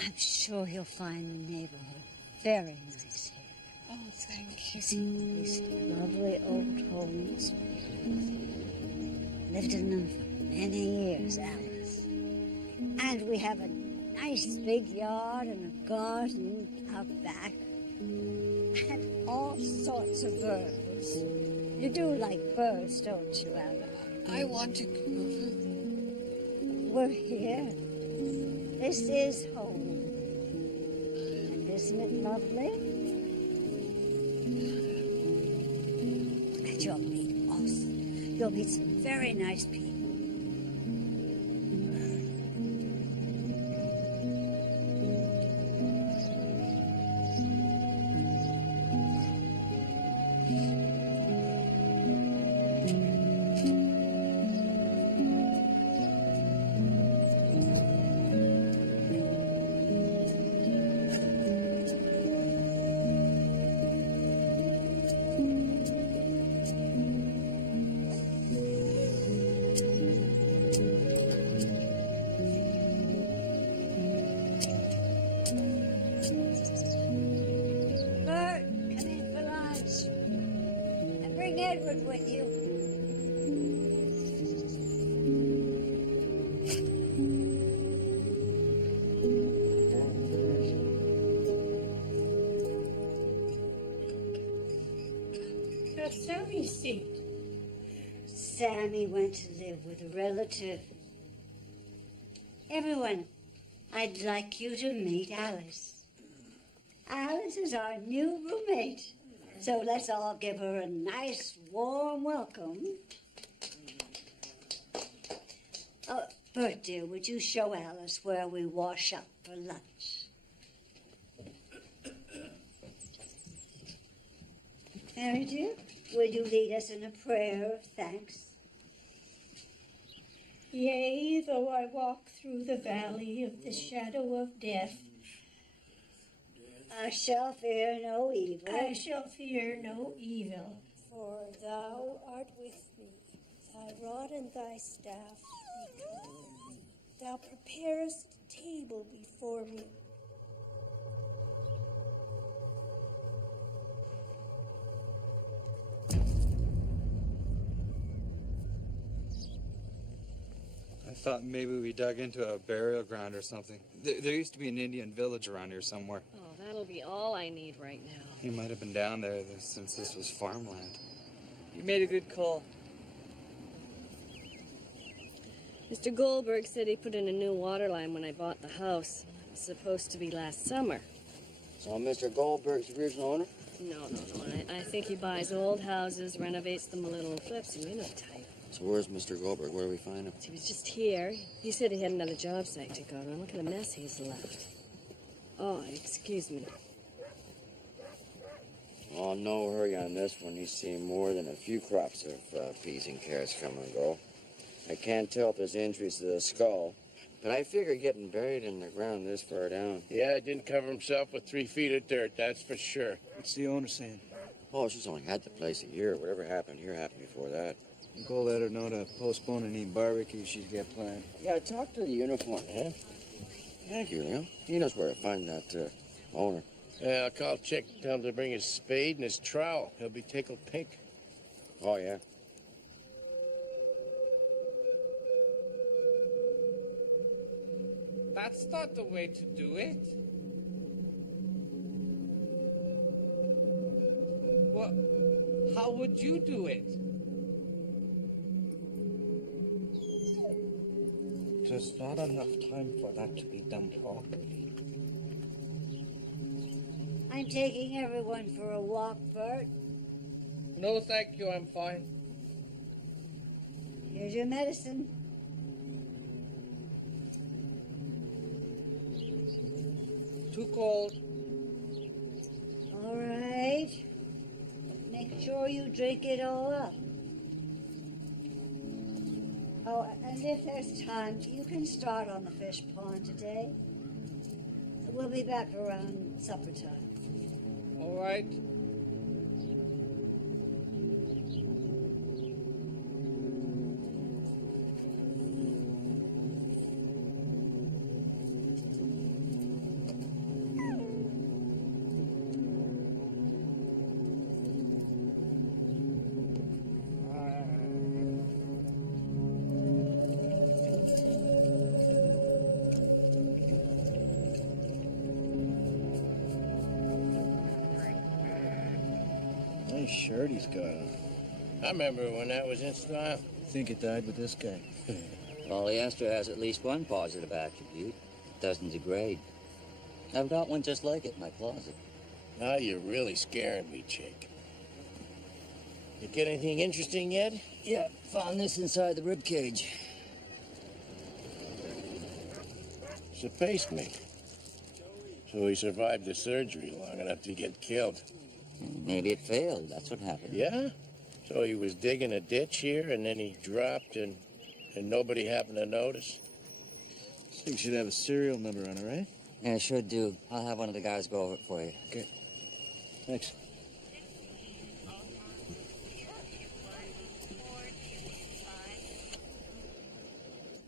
I'm sure he'll find the neighborhood very nice here. Oh, thank you. These lovely old homes. Lived in them for many years, Alice. And we have a nice big yard and a garden out back. And all sorts of birds. You do like birds, don't you, Alice? I want to come over. We're here. This is home. And isn't it lovely? And you'll meet awesome. You'll meet some very nice people. With you. How's Sammy seemed? Sammy went to live with a relative. Everyone, I'd like you to meet Alice. Alice is our new roommate. So let's all give her a nice, warm welcome. Oh, Bert, dear, would you show Alice where we wash up for lunch? Mary, dear, will you lead us in a prayer of thanks? Yea, though I walk through the valley of the shadow of death, I shall fear no evil. I shall fear no evil. For thou art with me, thy rod and thy staff, they comfort me. Thou preparest a table before me. I thought maybe we dug into a burial ground or something. There used to be an Indian village around here somewhere. Oh, that'll be all I need right now. He might have been down there since this was farmland. You made a good call. Mr. Goldberg said he put in a new water line when I bought the house. It was supposed to be last summer. So Mr. Goldberg's the original owner? No. I think he buys old houses, renovates them a little, and flips them. You know the type. So where's Mr. Goldberg? Where do we find him? He was just here. He said he had another job site to go to. And look at the mess he's left. Oh, excuse me. Oh, no hurry on this one. He's seen more than a few crops of peas and carrots come and go. I can't tell if there's injuries to the skull, but I figure getting buried in the ground this far down. Yeah, didn't cover himself with 3 feet of dirt, that's for sure. What's the owner saying? Oh, she's only had the place a year. Whatever happened here happened before that. Go let her know to postpone any barbecue she's got planned. Yeah, talk to the uniform, huh? Thank you, Leo. He knows where to find that owner. Yeah, I'll call Chick, tell him to bring his spade and his trowel. He'll be tickled pink. Oh, yeah. That's not the way to do it. Well, how would you do it? There's not enough time for that to be done properly. I'm taking everyone for a walk, Bert. No, thank you, I'm fine. Here's your medicine. Too cold. All right. But make sure you drink it all up. Oh, and if there's time, you can start on the fish pond today. We'll be back around supper time. All right. Nice shirt he's got on. I remember when that was in style. I think it died with this guy. Polyester has at least one positive attribute. It doesn't degrade. I've got one just like it in my closet. Now you're really scaring me, chick. You get anything interesting yet? Yeah, found this inside the rib cage. It's a pacemaker. So he survived the surgery long enough to get killed. Maybe it failed. That's what happened. Yeah? So he was digging a ditch here, and then he dropped, and nobody happened to notice? So you should have a serial number on it, right? Yeah, sure do. I'll have one of the guys go over it for you. Okay. Thanks.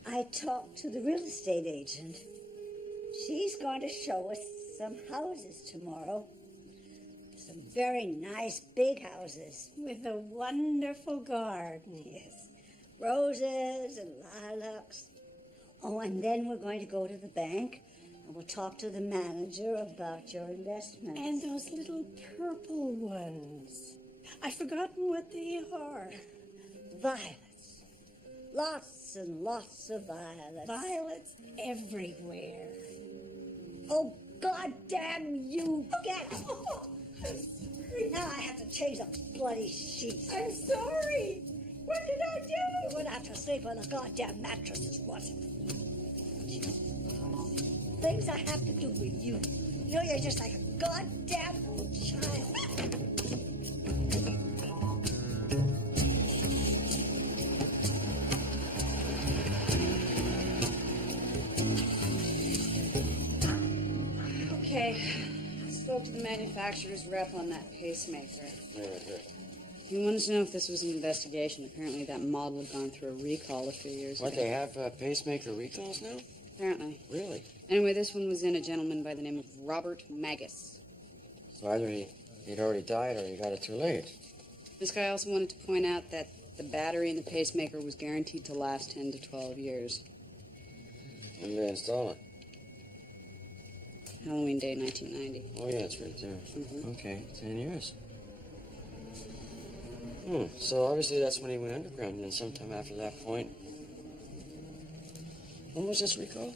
I talked to the real estate agent. She's going to show us some houses tomorrow. Some very nice big houses. With a wonderful garden. Yes. Roses and lilacs. Oh, and then we're going to go to the bank and we'll talk to the manager about your investments. And those little purple ones. I've forgotten what they are. Violets. Lots and lots of violets. Violets everywhere. Oh, goddamn you, get! Now I have to change the bloody sheets. I'm sorry. What did I do? You're going to have to sleep on a goddamn mattress is what. Things I have to do with you. You know, you're just like a goddamn child. Okay, I spoke to the manufacturer's rep on that pacemaker. He wanted to know if this was an investigation. Apparently that model had gone through a recall a few years ago. What, they have pacemaker recalls now? Apparently. Really? Anyway, this one was in a gentleman by the name of Robert Magus. So either he'd already died or he got it too late. This guy also wanted to point out that the battery in the pacemaker was guaranteed to last 10 to 12 years. When did they install it? Halloween Day, 1990. Oh, yeah, it's right there. Mm-hmm. Okay, 10 years. So obviously that's when he went underground, and then sometime after that point. When was this recall?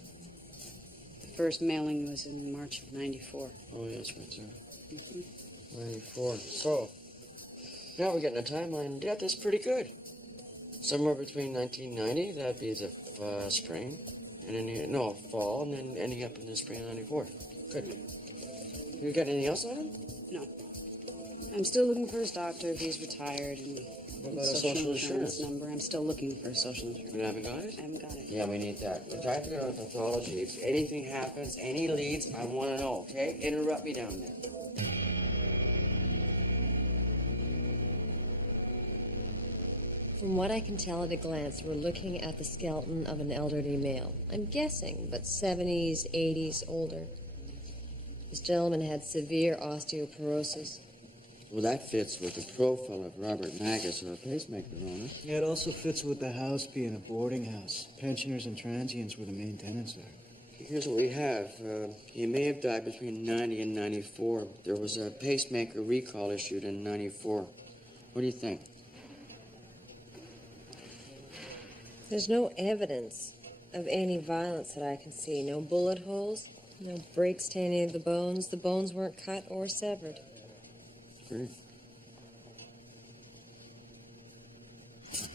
The first mailing was in March of 94. Oh, yeah, it's right there. Mm-hmm. 94. So, now we're getting a timeline. Yeah, that's pretty good. Somewhere between 1990, that'd be the spring, and then, fall, and then ending up in the spring of 94. Good. You got anything else on him? No. I'm still looking for his doctor if he's retired and what about a social insurance number. I'm still looking for a social insurance. You haven't got it? I haven't got it. Yeah, we need that. We're trying to figure out pathology. If anything happens, any leads, I want to know, okay? Interrupt me down there. From what I can tell at a glance, we're looking at the skeleton of an elderly male. I'm guessing, but 70s, 80s, older. This gentleman had severe osteoporosis. Well, that fits with the profile of Robert Magus, our pacemaker owner. Yeah, it also fits with the house being a boarding house. Pensioners and transients were the main tenants there. Here's what we have. He may have died between 90 and 94. There was a pacemaker recall issued in 94. What do you think? There's no evidence of any violence that I can see. No bullet holes, no breaks to any of the bones. The bones weren't cut or severed. Great.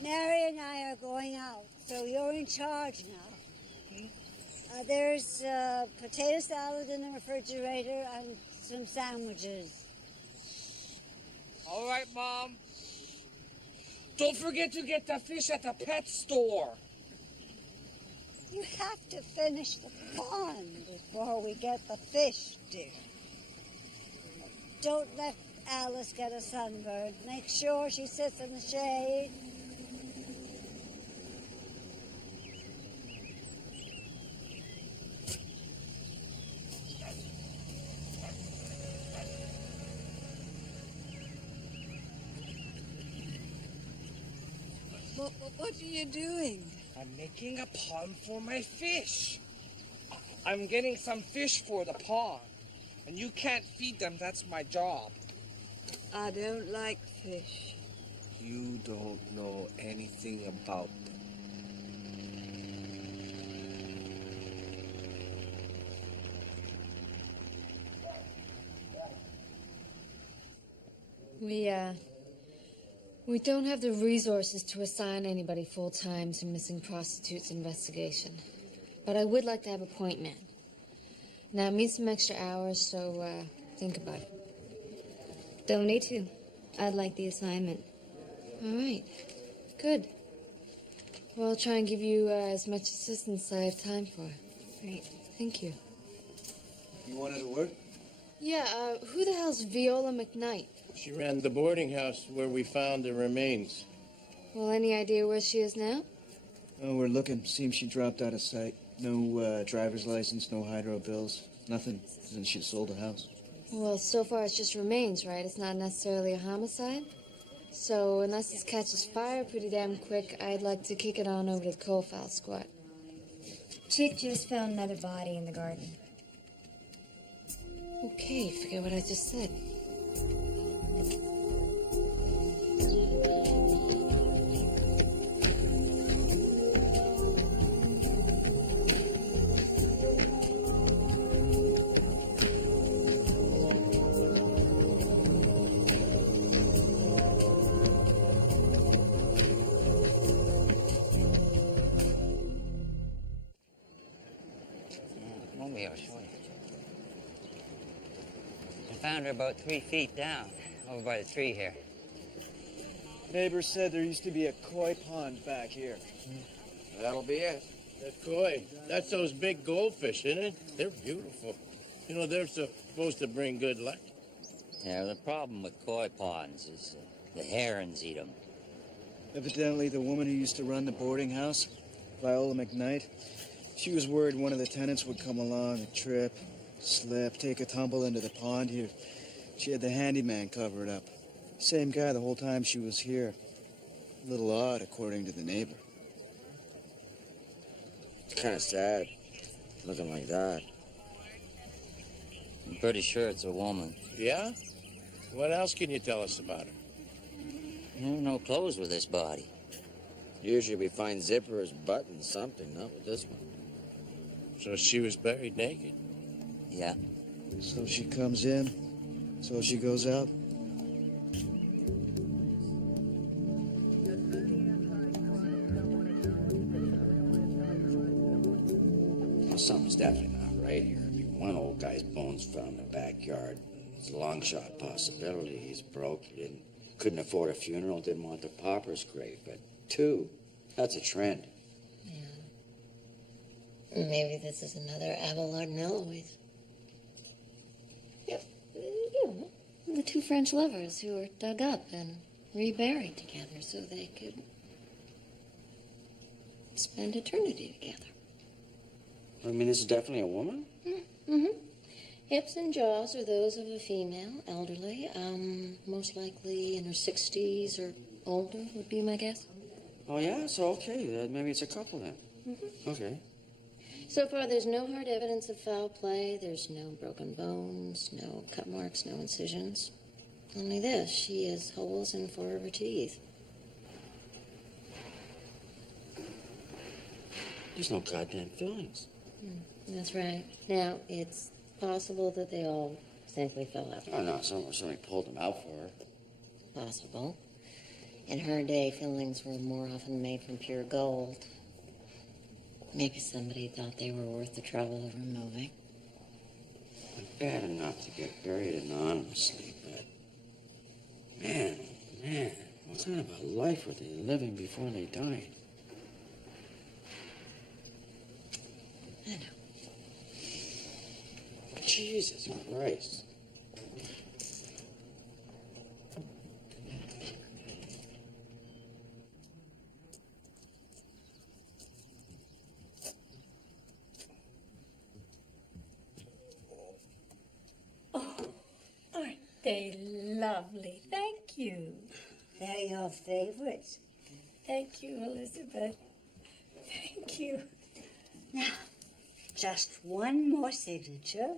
Mary and I are going out, so you're in charge now. There's potato salad in the refrigerator and some sandwiches. All right, Mom. Don't forget to get the fish at the pet store. You have to finish the pond before we get the fish, dear. Don't let Alice get a sunburn. Make sure she sits in the shade. What are you doing? I'm making a pond for my fish. I'm getting some fish for the pond. And you can't feed them, that's my job. I don't like fish. You don't know anything about them. We don't have the resources to assign anybody full-time to missing prostitutes investigation. But I would like to have a point man. Now, it means some extra hours, so think about it. Don't need to. I'd like the assignment. All right. Good. Well, I'll try and give you as much assistance as I have time for. Great. Thank you. You wanted to work? Yeah, who the hell's Viola McKnight? She ran the boarding house where we found the remains. Well, any idea where she is now? Oh, we're looking. Seems she dropped out of sight. No driver's license, no hydro bills. Nothing since she sold the house. Well, so far it's just remains, right? It's not necessarily a homicide. So, unless this catches fire pretty damn quick, I'd like to kick it on over to the coal file squad. Chief just found another body in the garden. Okay, forget what I just said. I'll show you. I found her about 3 feet down, over by the tree here. Neighbors said there used to be a koi pond back here. That'll be it. The koi, that's those big goldfish, isn't it? They're beautiful. You know, they're supposed to bring good luck. Yeah, the problem with koi ponds is the herons eat them. Evidently, the woman who used to run the boarding house, Viola McKnight, she was worried one of the tenants would come along and trip, slip, take a tumble into the pond here. She had the handyman cover it up. Same guy the whole time she was here. A little odd, according to the neighbor. It's kind of sad, looking like that. I'm pretty sure it's a woman. Yeah? What else can you tell us about her? No clothes with this body. Usually we find zippers, buttons, something, not with this one. So she was buried naked? Yeah. So she comes in, so she goes out. Well, something's definitely not right here. I mean, one old guy's bones found in the backyard. It's a long shot possibility. He's broke. He couldn't afford a funeral, didn't want the pauper's grave. But 2, that's a trend. Maybe this is another Abelard and Eloise. Yep, you know, the 2 French lovers who were dug up and reburied together so they could spend eternity together. I mean, this is definitely a woman? Mm-hmm. Hips and jaws are those of a female, elderly, most likely in her 60s or older would be my guess. Oh, yeah? So, okay. Maybe it's a couple then. Mm-hmm. Okay. So far, there's no hard evidence of foul play. There's no broken bones, no cut marks, no incisions. Only this, she has holes in 4 of her teeth. There's no goddamn fillings. That's right. Now, it's possible that they all simply fell out. Oh, no, somebody pulled them out for her. Possible. In her day, fillings were more often made from pure gold. Maybe somebody thought they were worth the trouble of removing. Bad enough to get buried anonymously, but... Man, what kind of a life were they living before they died? I know. Jesus Christ. Aren't they lovely? Thank you. They're your favorites. Thank you, Elizabeth. Thank you. Now, just one more signature,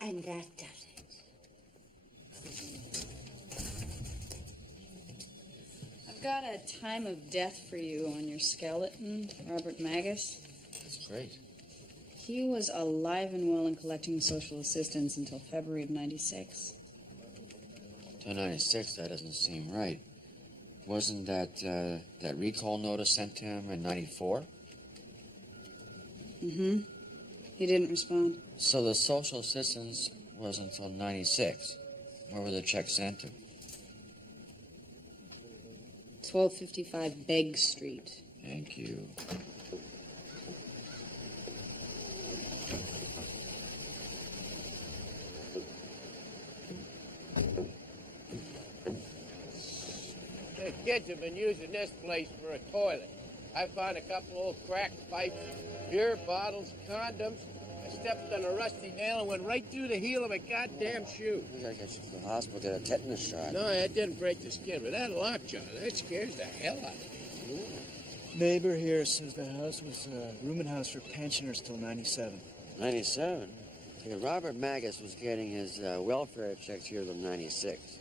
and that does it. got a time of death for you on your skeleton, Robert Magus. That's great. He was alive and well and collecting social assistance until February of 96. Till 96, that doesn't seem right. Wasn't that recall notice sent to him in 94? Mm-hmm. He didn't respond. So the social assistance was until 96. Where were the checks sent to? 1255 Begg Street. Thank you. The kids have been using this place for a toilet. I found a couple old cracked pipes, beer bottles, condoms. I stepped on a rusty nail and went right through the heel of a goddamn shoe. We gotta get you to the hospital, get a tetanus shot. No, that didn't break the skin, but that lockjaw, that scares the hell out of me. Neighbor here says the house was a rooming house for pensioners till 97. 97? Yeah, Robert Magus was getting his welfare checks here till 96.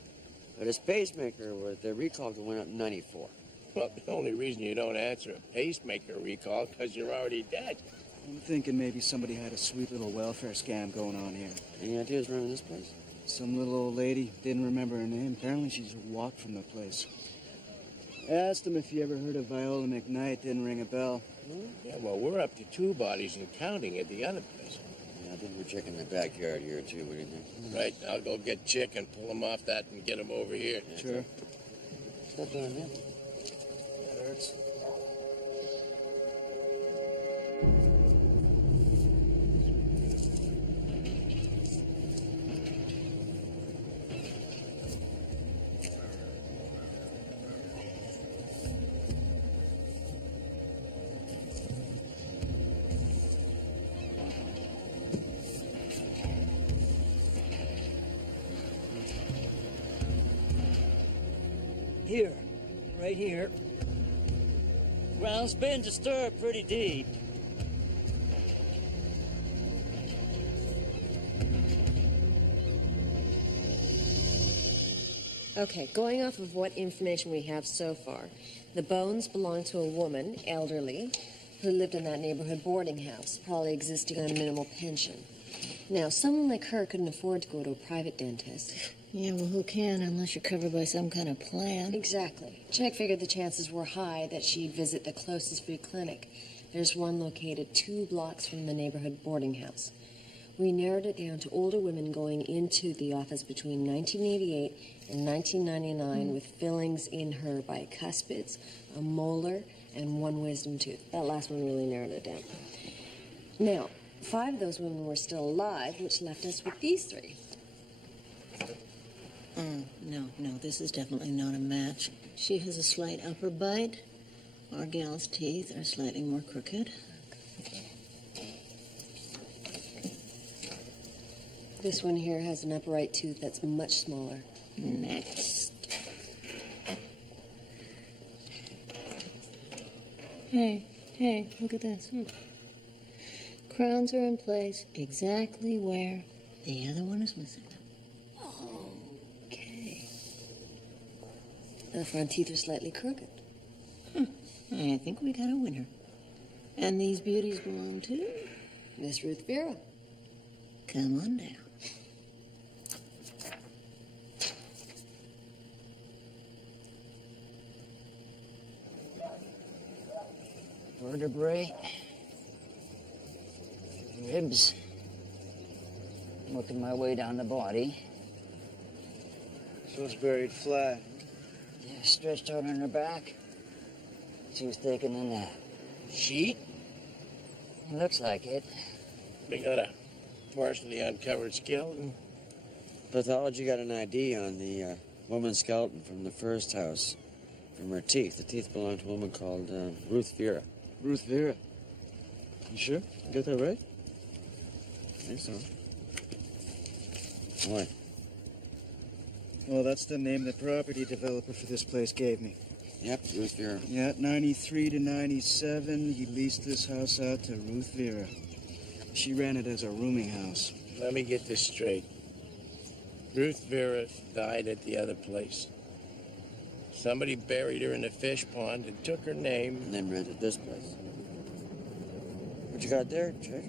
But his pacemaker, the recall went up in 94. Well, the only reason you don't answer a pacemaker recall because you're already dead. I'm thinking maybe somebody had a sweet little welfare scam going on here. Any ideas running this place? Some little old lady, didn't remember her name. Apparently she's walked from the place. Asked him if he ever heard of Viola McKnight, didn't ring a bell. Yeah, well, we're up to 2 bodies and counting at the other place. Yeah, I think we're checking the backyard here, too. What do you think? Right, I'll go get Chick and pull him off that and get him over here. Yeah, sure. Step down there. That hurts. Here, right here. Ground's been disturbed pretty deep. Okay, going off of what information we have so far, the bones belong to a woman, elderly, who lived in that neighborhood boarding house, probably existing on a minimal pension. Now, someone like her couldn't afford to go to a private dentist. Yeah, well, who can unless you're covered by some kind of plan? Exactly. Jack figured the chances were high that she'd visit the closest free clinic. There's one located 2 blocks from the neighborhood boarding house. We narrowed it down to older women going into the office between 1988 and 1999 with fillings in her bicuspids, a molar, and 1 wisdom tooth. That last one really narrowed it down. Now, 5 of those women were still alive, which left us with these 3. No, this is definitely not a match. She has a slight upper bite. Our gal's teeth are slightly more crooked. This one here has an upper right tooth that's much smaller. Next. Hey, look at this. Crowns are in place exactly where the other one is missing. Okay. The front teeth are slightly crooked. I think we got a winner. And these beauties belong to Miss Ruth Vera. Come on down. Vertebrae. Ribs. Working my way down the body. So it's buried flat. Yeah, stretched out on her back. She was taking a nap. She? It looks like it. We got a partially uncovered skeleton. Pathology got an ID on the woman's skeleton from the first house. From her teeth. The teeth belonged to a woman called Ruth Vera. Ruth Vera. You sure? You got that right? I think so. What? Well, that's the name the property developer for this place gave me. Yep, Ruth Vera. Yeah, 93 to 97, he leased this house out to Ruth Vera. She ran it as a rooming house. Let me get this straight. Ruth Vera died at the other place. Somebody buried her in the fish pond and took her name. And then rented this place. What you got there, chick?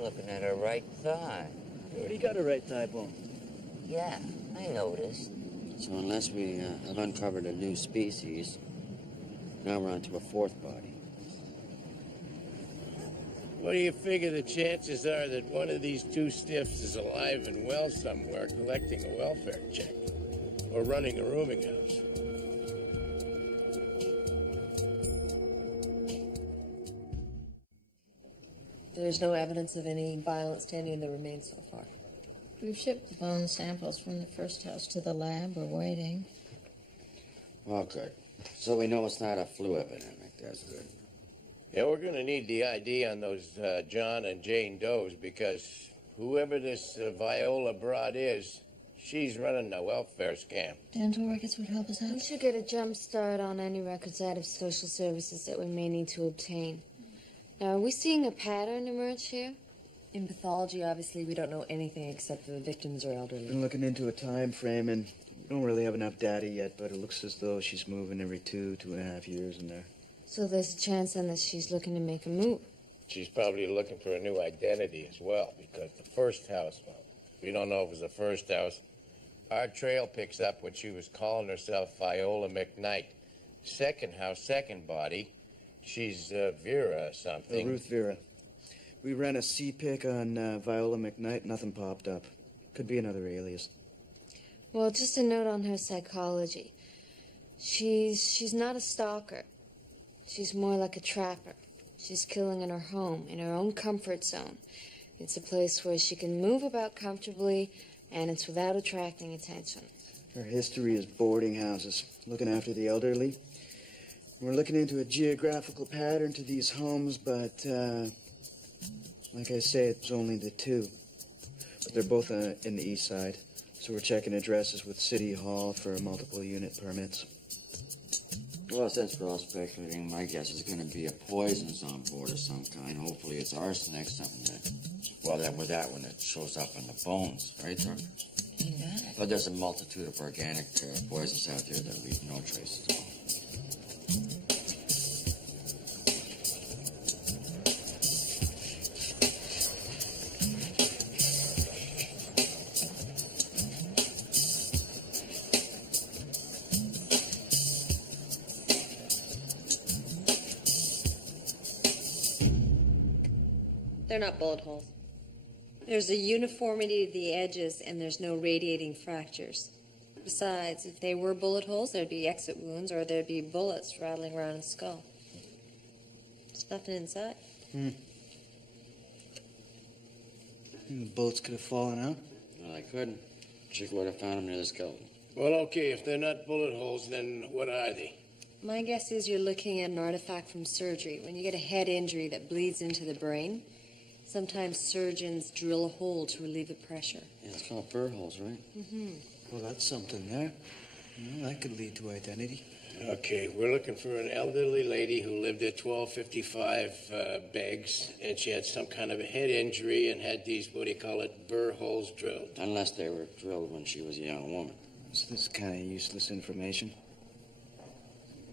Looking at her right thigh. You already got a right thigh bone. Yeah, I noticed. So unless we have uncovered a new species, now we're on to a fourth body. What do you figure the chances are that one of these two stiffs is alive and well somewhere collecting a welfare check? Or running a rooming house? There's no evidence of any violence to any of the remains so far. We've shipped the bone samples from the first house to the lab. We're waiting. Oh, good. So we know it's not a flu epidemic. That's good. Yeah, we're going to need the ID on those John and Jane Does because whoever this Viola Broad is, she's running a welfare scam. Dental records would help us out. We should get a jump start on any records out of social services that we may need to obtain. Now, are we seeing a pattern emerge here? In pathology, obviously, we don't know anything except the victims are elderly. Been looking into a time frame, and we don't really have enough data yet, but it looks as though she's moving every 2.5 years in there. So there's a chance then that she's looking to make a move. She's probably looking for a new identity as well because the first house, well, we don't know if it was the first house. Our trail picks up when she was calling herself Viola McKnight. Second house, second body, she's Vera something. Ruth Vera. We ran a C-pick on Viola McKnight. Nothing popped up. Could be another alias. Well, just a note on her psychology. She's not a stalker. She's more like a trapper. She's killing in her home, in her own comfort zone. It's a place where she can move about comfortably, and it's without attracting attention. Her history is boarding houses, looking after the elderly. We're looking into a geographical pattern to these homes, but, like I say, it's only the two. But they're both in the east side, so we're checking addresses with City Hall for multiple unit permits. Well, since we're all speculating, my guess is going to be a poison's on board of some kind. Hopefully it's arsenic, something that, well, that with that one that shows up in the bones, right, sir? But there's a multitude of organic poisons out there that leave no traces. They're not bullet holes. There's a uniformity to the edges, and there's no radiating fractures. Besides, if they were bullet holes, there'd be exit wounds, or there'd be bullets rattling around in the skull. There's nothing inside. The bullets could have fallen out. Well, I couldn't. Chick would have found them near the skeleton. Well, okay, if they're not bullet holes, then what are they? My guess is you're looking at an artifact from surgery. When you get a head injury that bleeds into the brain, sometimes surgeons drill a hole to relieve the pressure. Yeah, it's called burr holes, right? Mm-hmm. Well, that's something there. Well, that could lead to identity. Okay, we're looking for an elderly lady who lived at 1255 Beggs, and she had some kind of a head injury and had these, what do you call it, burr holes drilled. Unless they were drilled when she was a young woman. So this is kind of useless information.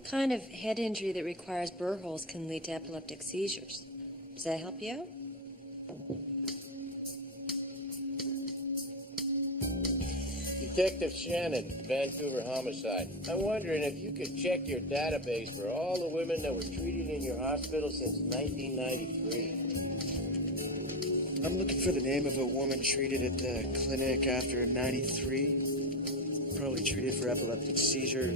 Kind of head injury that requires burr holes can lead to epileptic seizures. Does that help you out? Detective Shannon, Vancouver Homicide. I'm wondering if you could check your database for all the women that were treated in your hospital since 1993. I'm looking for the name of a woman treated at the clinic after 93. Probably treated for epileptic seizure.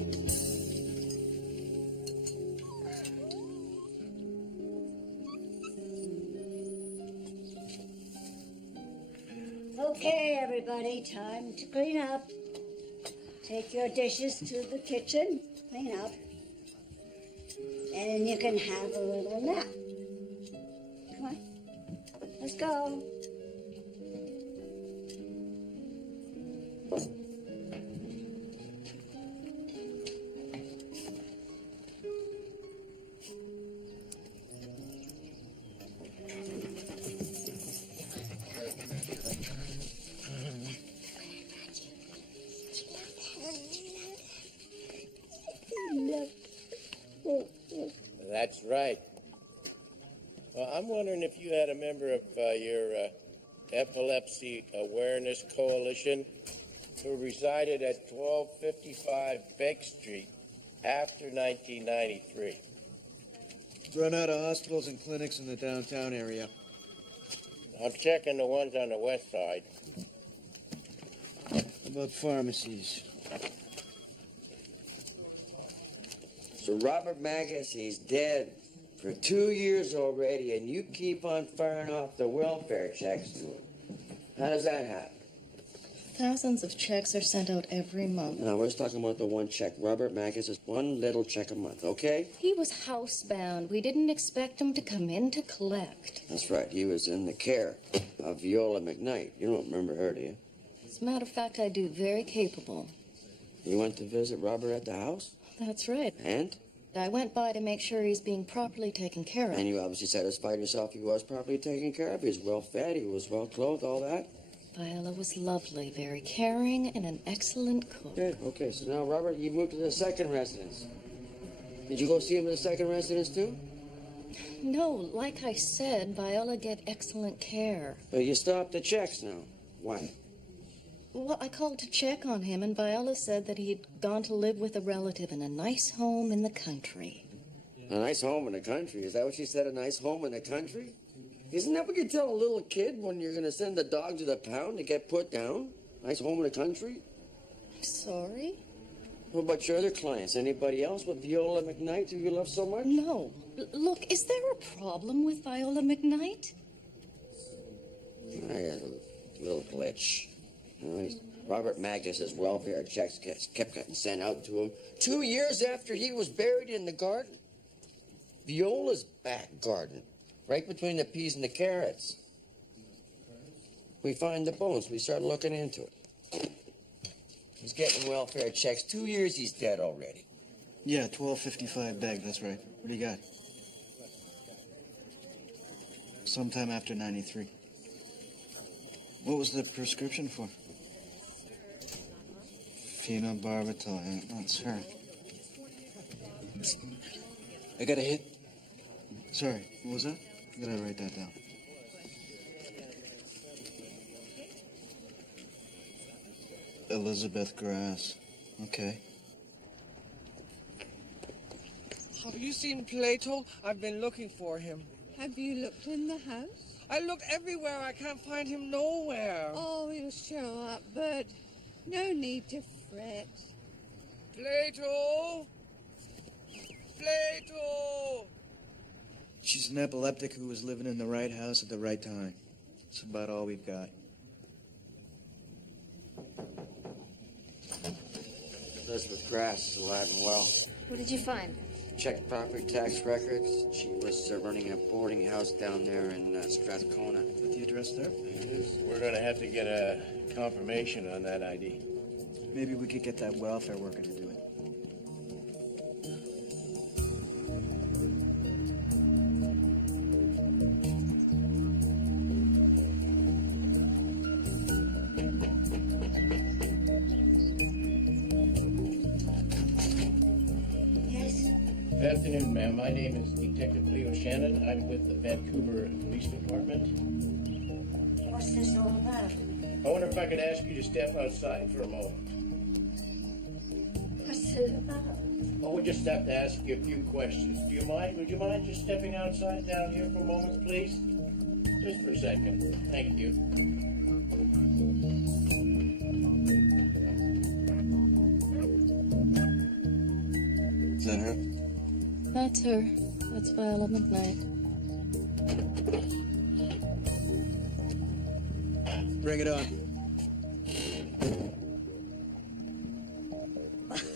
Okay, everybody, time to clean up. Take your dishes to the kitchen, clean up, and then you can have a little nap. Come on, let's go. That's right. Well, I'm wondering if you had a member of your Epilepsy Awareness Coalition who resided at 1255 Beck Street after 1993. Run out of hospitals and clinics in the downtown area. I'm checking the ones on the west side. How about pharmacies? So Robert Magus, he's dead for 2 years already, and you keep on firing off the welfare checks to him. How does that happen? Thousands of checks are sent out every month. No, we're just talking about the one check. Robert Magus is one little check a month, okay? He was housebound. We didn't expect him to come in to collect. That's right. He was in the care of Viola McKnight. You don't remember her, do you? As a matter of fact, I do. Very capable. You went to visit Robert at the house? That's right. And? I went by to make sure he's being properly taken care of. And you obviously satisfied yourself he was properly taken care of. He was well fed, he was well clothed, all that? Viola was lovely, very caring, and an excellent cook. Okay, so now, Robert, you moved to the second residence. Did you go see him in the second residence, too? No, like I said, Viola get excellent care. But you stopped the checks now. Why? Well, I called to check on him, and Viola said that he'd gone to live with a relative in a nice home in the country. A nice home in the country? Is that what she said, a nice home in the country? Isn't that what you tell a little kid when you're going to send the dog to the pound to get put down? Nice home in the country? Sorry? What about your other clients? Anybody else with Viola McKnight who you love so much? No. Look, is there a problem with Viola McKnight? A little glitch. You know, Robert Magnus's welfare checks kept getting sent out to him 2 years after he was buried in the garden. Viola's back garden. Right between the peas and the carrots. We find the bones. We start looking into it. He's getting welfare checks. 2 years he's dead already. Yeah, 1255 Beg, that's right. What do you got? Sometime after 93. What was the prescription for? Phenobarbital. Yeah, that's her. I got a hit. Sorry, what was that? I gotta write that down. Elizabeth Grass. Okay. Have you seen Plato? I've been looking for him. Have you looked in the house? I looked everywhere. I can't find him nowhere. Oh, he'll show up, Bud. No need to fret. Plato! Plato! She's an epileptic who was living in the right house at the right time. That's about all we've got. Elizabeth Grass is alive and well. What did you find? Checked property tax records. She was running a boarding house down there in Strathcona. Put the address there? It is. We're going to have to get a confirmation on that ID. Maybe we could get that welfare worker to do it. Good afternoon, ma'am. My name is Detective Leo Shannon. I'm with the Vancouver Police Department. What's this all about? I wonder if I could ask you to step outside for a moment. What's it about? Oh, we just have to ask you a few questions. Do you mind? Would you mind just stepping outside down here for a moment, please? Just for a second. Thank you. Is that her? That's her. That's Viola McKnight. Bring it on.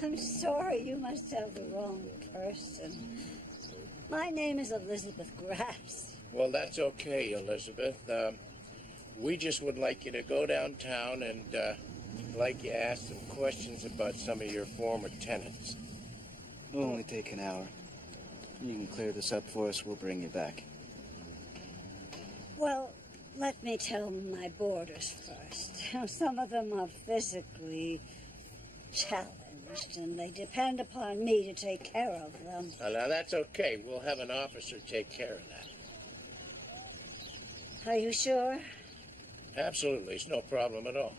I'm sorry, you must have the wrong person. My name is Elizabeth Grass. Well, that's okay, Elizabeth. We just would like you to go downtown and like you ask some questions about some of your former tenants. It'll only take an hour. You can clear this up for us, we'll bring you back. Well, let me tell my boarders first. Some of them are physically challenged. damaged, and they depend upon me to take care of them. Now, that's okay. We'll have an officer take care of that. Are you sure? Absolutely. It's no problem at all.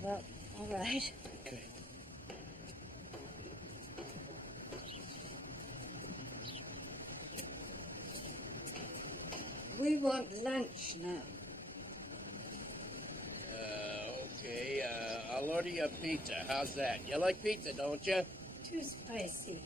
Well, all right. Okay. We want lunch now. Okay. I'll order you a pizza. How's that? You like pizza, don't you? Too spicy.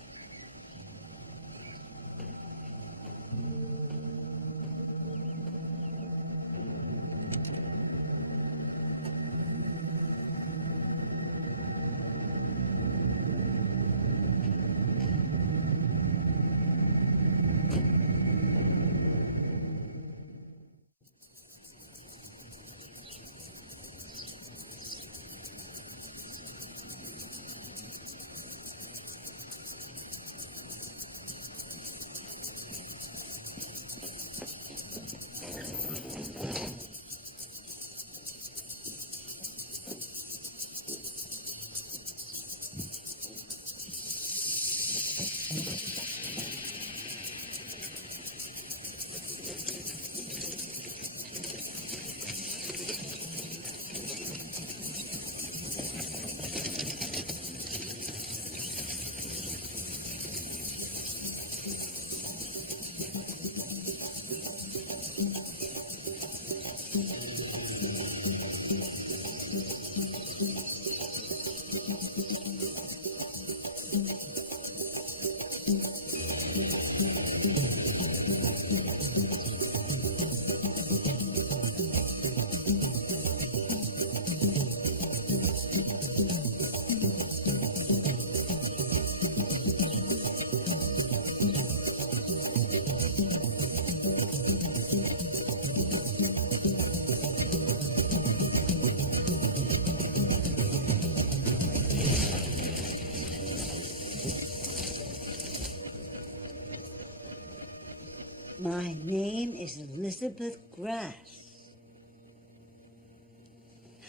My name is Elizabeth Grass.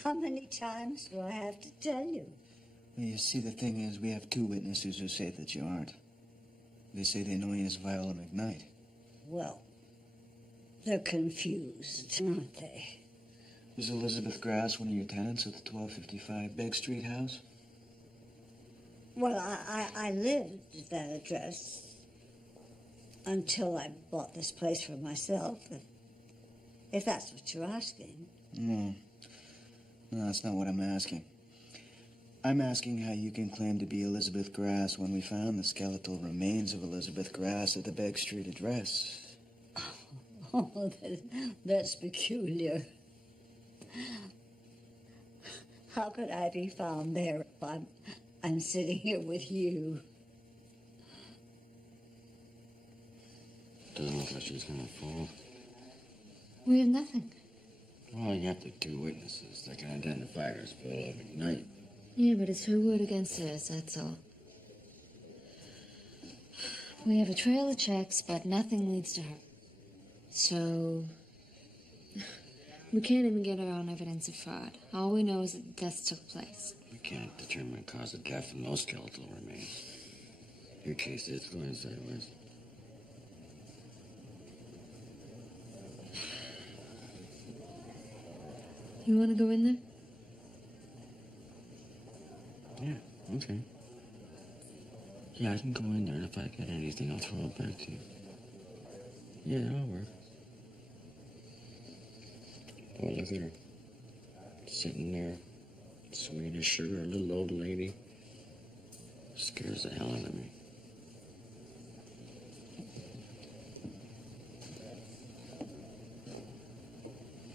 How many times do I have to tell you? Well, you see, the thing is, we have two witnesses who say that you aren't. They say they know you as Viola McKnight. Well, they're confused, aren't they? Was Elizabeth Grass one of your tenants at the 1255 Begg Street house? Well, I lived at that address until I bought this place for myself, if that's what you're asking. No, that's not what I'm asking. I'm asking how you can claim to be Elizabeth Grass when we found the skeletal remains of Elizabeth Grass at the Begg Street address. Oh, that's peculiar. How could I be found there if I'm sitting here with you? Doesn't look like she's gonna fall. We have nothing. Well, you have the two witnesses that can identify her as Viola McKnight. Yeah, but it's her word against hers, that's all. We have a trail of checks, but nothing leads to her. So, we can't even get our own evidence of fraud. All we know is that the deaths took place. We can't determine cause of death from those skeletal remains. Your case is going sideways. You want to go in there? Yeah, okay. Yeah, I can go in there, and if I get anything, I'll throw it back to you. Yeah, that'll work. Oh, look at her. Sitting there, sweet as sugar, a little old lady. Scares the hell out of me.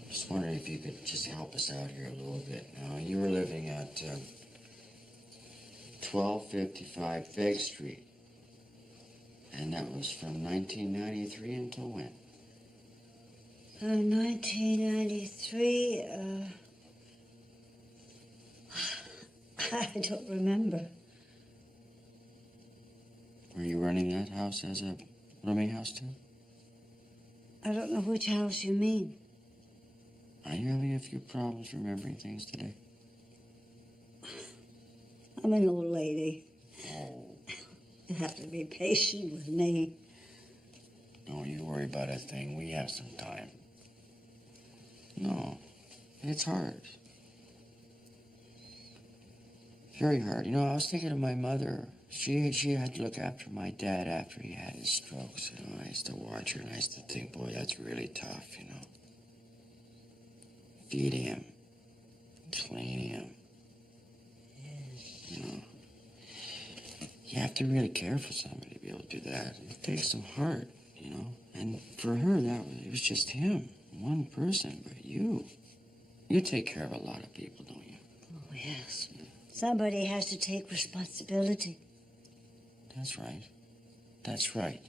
Just wondering if you could just help us out here a little bit. Now, you were living at 1255 Begg Street. And that was from 1993 until when? 1993, I don't remember. Were you running that house as a rooming house too? I don't know which house you mean. Are you having a few problems remembering things today? I'm an old lady. You have to be patient with me. Don't you worry about a thing. We have some time. No, it's hard. Very hard. You know, I was thinking of my mother. She had to look after my dad after he had his strokes. You know, I used to watch her and I used to think, boy, that's really tough, you know. Feeding him, cleaning him. You know, you have to really care for somebody to be able to do that. It takes some heart, you know. And for her, it was just him, one person, but you. You take care of a lot of people, don't you? Oh, yes. Somebody has to take responsibility. That's right. That's right.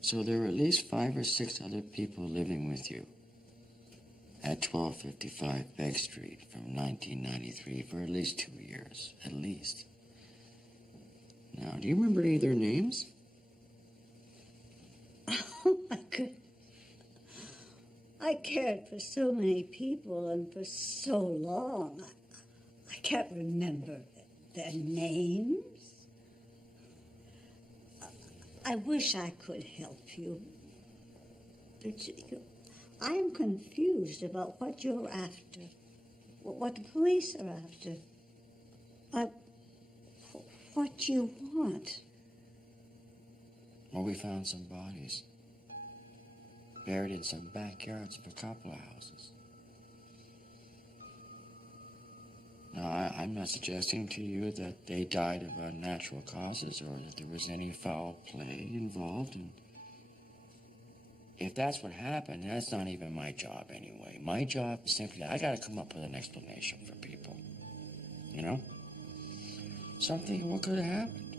So there were at least 5 or 6 other people living with you at 1255 Begg Street from 1993 for at least 2 years, at least. Now, do you remember any of their names? Oh, my goodness. I cared for so many people and for so long. I can't remember their names. I wish I could help you. But I am confused about what you're after, what the police are after. What you want. Well, we found some bodies buried in some backyards of a couple of houses. Now, I'm not suggesting to you that they died of unnatural causes or that there was any foul play involved. And if that's what happened, that's not even my job anyway. My job is simply, I gotta come up with an explanation for people. You know? So I'm thinking, what could have happened?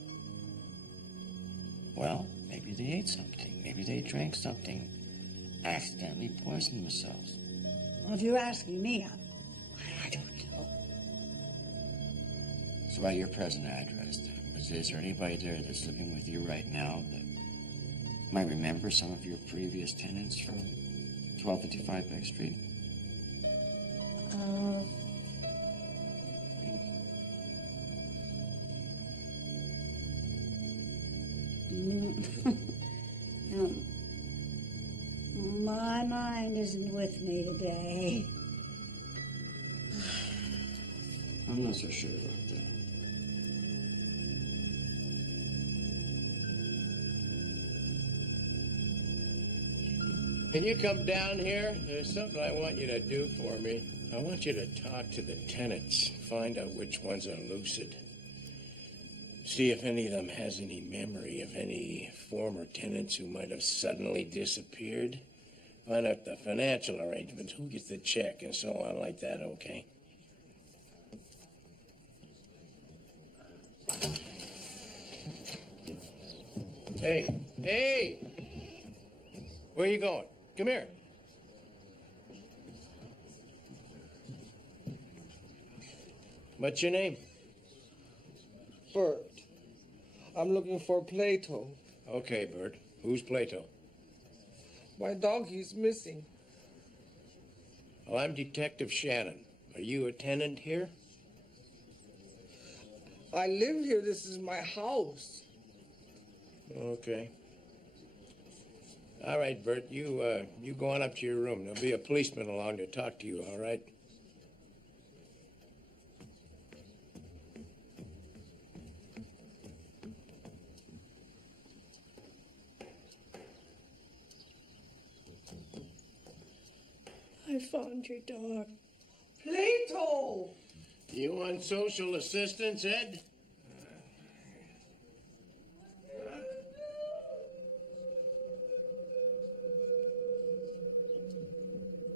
Well, maybe they ate something. Maybe they drank something. Accidentally poisoned themselves. Well, if you're asking me, I don't know. So at your present address, is there anybody there that's living with you right now that might remember some of your previous tenants from 1255 Begg Street? No. My mind isn't with me today. I'm not so sure about that. Can you come down here? There's something I want you to do for me. I want you to talk to the tenants, find out which ones are lucid. See if any of them has any memory of any former tenants who might have suddenly disappeared. Find out the financial arrangements, who gets the check, and so on like that, okay? Hey! Where are you going? Come here. What's your name? Bert. I'm looking for Plato. Okay, Bert. Who's Plato? My donkey's missing. Well, I'm Detective Shannon. Are you a tenant here? I live here. This is my house. Okay. All right, Bert. You go on up to your room. There'll be a policeman along to talk to you, all right? I found your dog. Plato! You want social assistance, Ed?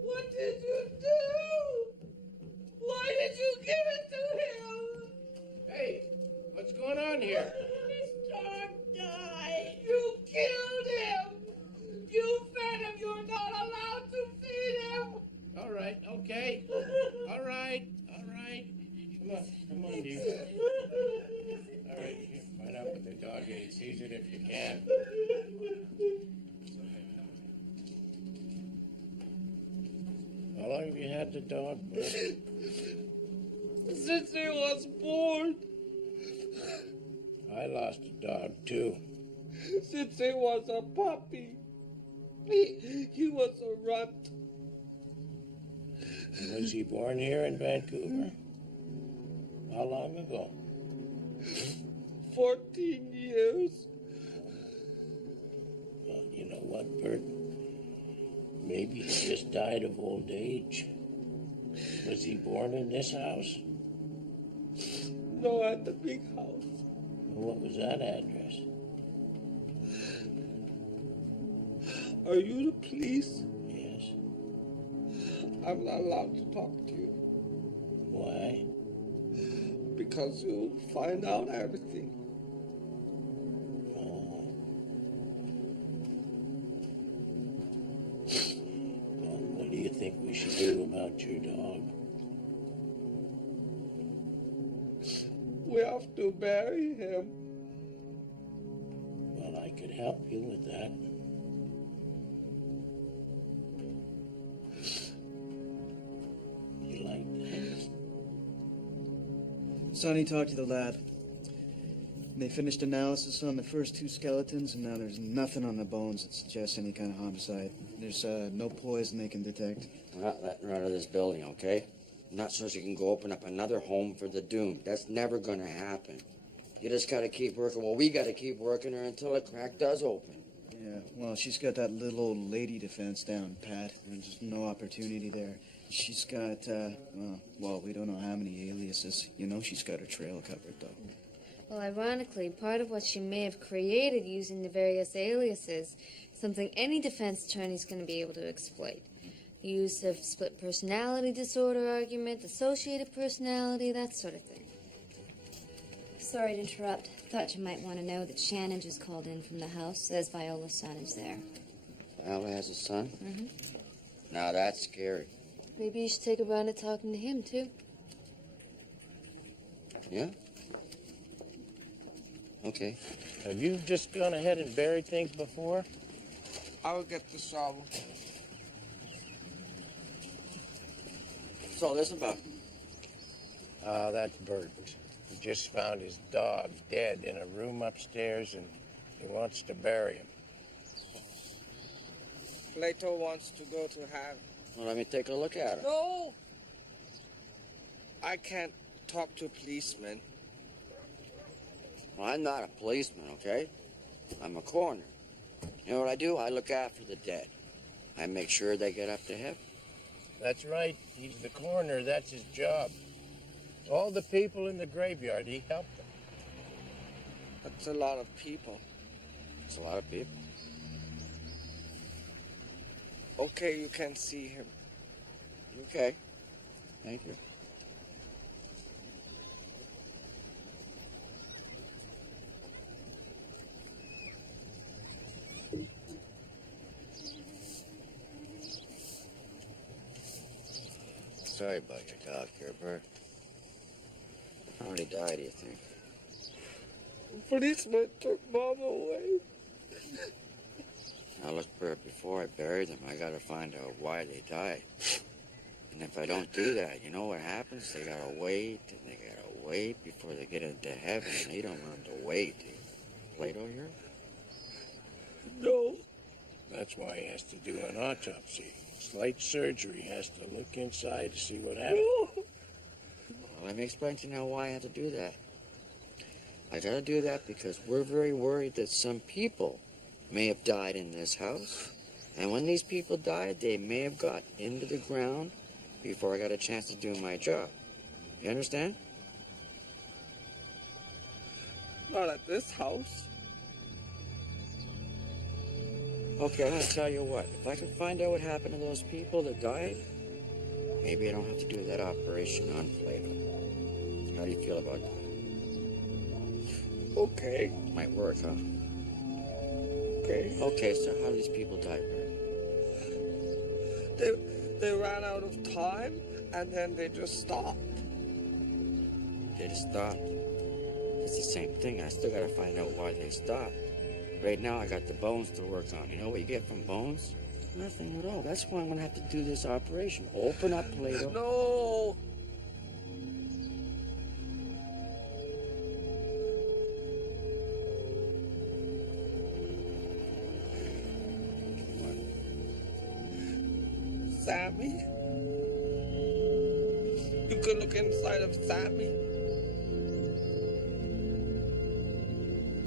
What did you do? Why did you give it to him? Hey, what's going on here? His dog died. You killed him. You fed him. You're not allowed to feed him. All right, okay. All right. Come on, dear. All right, here, find out what the dog ate. Seize it if you can. How long have you had the dog? since he was born. I lost a dog, too. Since he was a puppy. He was a runt. Was he born here in Vancouver? How long ago? 14 years. Well, you know what, Bert? Maybe he just died of old age. Was he born in this house? No, at the big house. What was that address? Are you the police? Yes. I'm not allowed to talk to you. Why? Because you'll find out everything. Oh. Well, what do you think we should do about your dog? We have to bury him. Well, I could help you with that. You like that? Sonny talked to the lab. They finished analysis on the first 2 skeletons, and now there's nothing on the bones that suggests any kind of homicide. There's no poison they can detect. We're not letting her out of this building, okay? Not so she can go open up another home for the doomed. That's never going to happen. You just got to keep working. Well, we got to keep working her until the crack does open. Yeah, well, she's got that little old lady defense down, Pat. There's no opportunity there. She's got, well, we don't know how many aliases. You know she's got her trail covered, though. Well, ironically, part of what she may have created using the various aliases is something any defense attorney's going to be able to exploit. Use of split personality disorder argument, dissociative personality, that sort of thing. Sorry to interrupt. Thought you might want to know that Shannon just called in from the house. Says Viola's son is there. Viola has a son? Mm-hmm. Now that's scary. Maybe you should take a run at talking to him, too. Yeah? Okay. Have you just gone ahead and buried things before? I'll get the shovel. What's all this about? That's Bert. He just found his dog dead in a room upstairs, and he wants to bury him. Plato wants to go to heaven. Well, let me take a look at her. No! I can't talk to policemen. Well, I'm not a policeman, okay? I'm a coroner. You know what I do? I look after the dead. I make sure they get up to heaven. That's right. He's the coroner. That's his job. All the people in the graveyard, he helped them. That's a lot of people. It's a lot of people. Okay, you can see him. Okay. Thank you. Sorry about your dog here, Bert. How did he die, do you think? Policeman took Mom away. Now look, Bert, before I bury them, I gotta find out why they died. And if I don't do that, you know what happens? They gotta wait, and they gotta wait before they get into heaven. They don't learn to wait. Plato here? No. That's why he has to do an autopsy. Slight surgery. Has to look inside to see what happened. No. Well, let me explain to you now why I have to do that. I gotta do that because we're very worried that some people may have died in this house. And when these people died, they may have got into the ground before I got a chance to do my job. You understand? Not at this house. Okay, I'm gonna tell you what. If I can find out what happened to those people that died, maybe I don't have to do that operation on Plato. How do you feel about that? Okay. Might work, huh? Okay. Okay, so how do these people die, Bert? They ran out of time, and then they just stopped. They just stopped. It's the same thing. I still gotta find out why they stopped. Right now, I got the bones to work on. You know what you get from bones? Nothing at all. That's why I'm gonna have to do this operation. Open up Plato. No. Sammy. You could look inside of Sammy.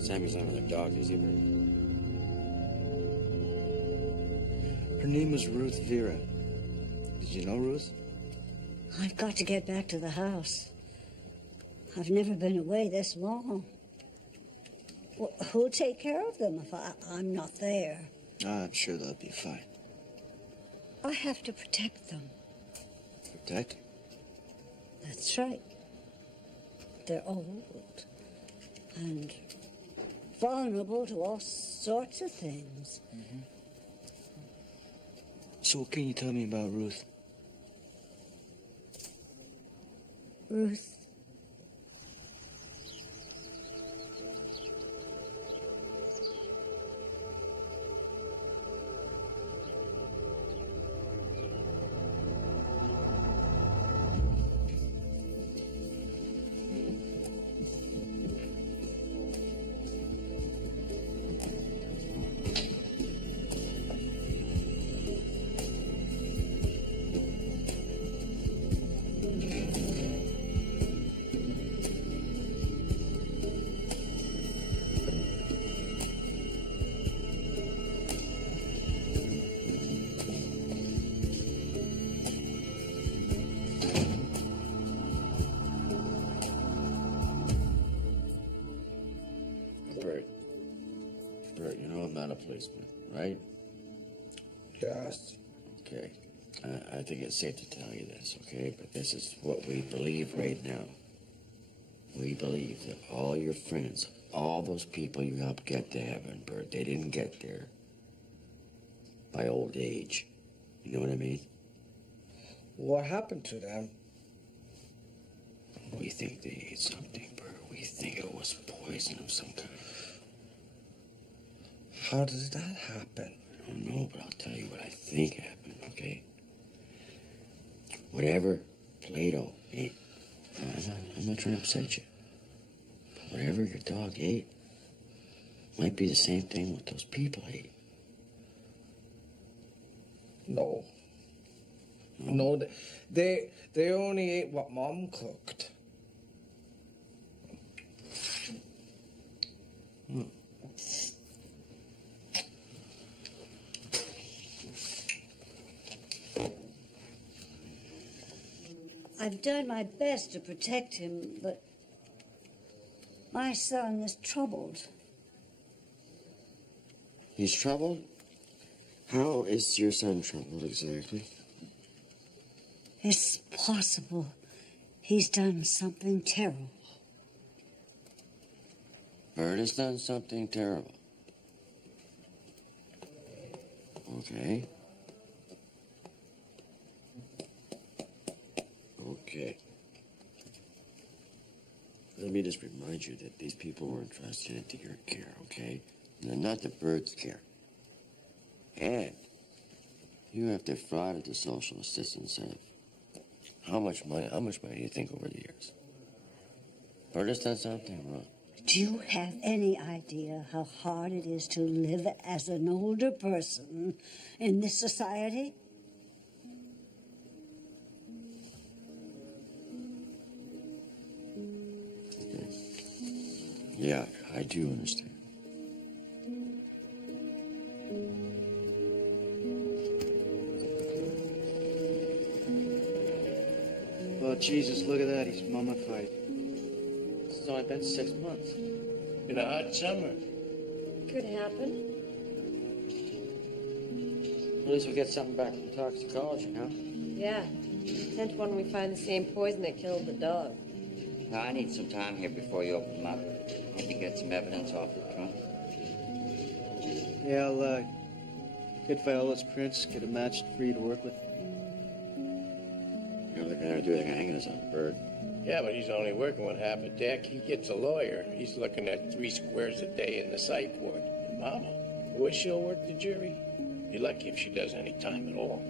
Sammy's not another dog, is he, Bert? Her name was Ruth Vera. Did you know Ruth? I've got to get back to the house. I've never been away this long. Who'll take care of them if I'm not there? I'm sure they'll be fine. I have to protect them. Protect? That's right. They're old and vulnerable to all sorts of things. Mm-hmm. So what can you tell me about Ruth? Ruth. Bert, you know I'm not a policeman, right? Yes. Okay. I think it's safe to tell you this, okay? But this is what we believe right now. We believe that all your friends, all those people you helped get to heaven, Bert, they didn't get there by old age. You know what I mean? What happened to them? We think they ate something, Bert. We think it was poison of some kind. How does that happen? I don't know, but I'll tell you what I think happened, okay? Whatever Plato ate, I'm not trying to upset you, but whatever your dog ate might be the same thing what those people ate. No. No, they only ate what Mom cooked. Hmm. I've done my best to protect him, but my son is troubled. He's troubled? How is your son troubled exactly? It's possible he's done something terrible. Bert has done something terrible. Okay. Okay. Let me just remind you that these people were entrusted into your care, okay? And they're not the Bert's care. And you have defrauded the social assistance center. How much money do you think over the years? Bert has done something wrong. Do you have any idea how hard it is to live as an older person in this society? Yeah, I do understand. Oh, Jesus, look at that. He's mummified. It's only been 6 months. Been a hot summer. Could happen. At least we get something back from toxicology, no? Yeah. 10 to 1 we find the same poison that killed the dog. Now, I need some time here before you open them up. Maybe get some evidence off the trunk. Yeah, I'll get Viola's prints, get a matched for you to work with. You know what they're gonna do? They're gonna hang us on Bird. Yeah, but he's only working with half a deck. He gets a lawyer. He's looking at 3 squares a day in the psych ward. And Mama, the way she'll work the jury, you're lucky if she does any time at all.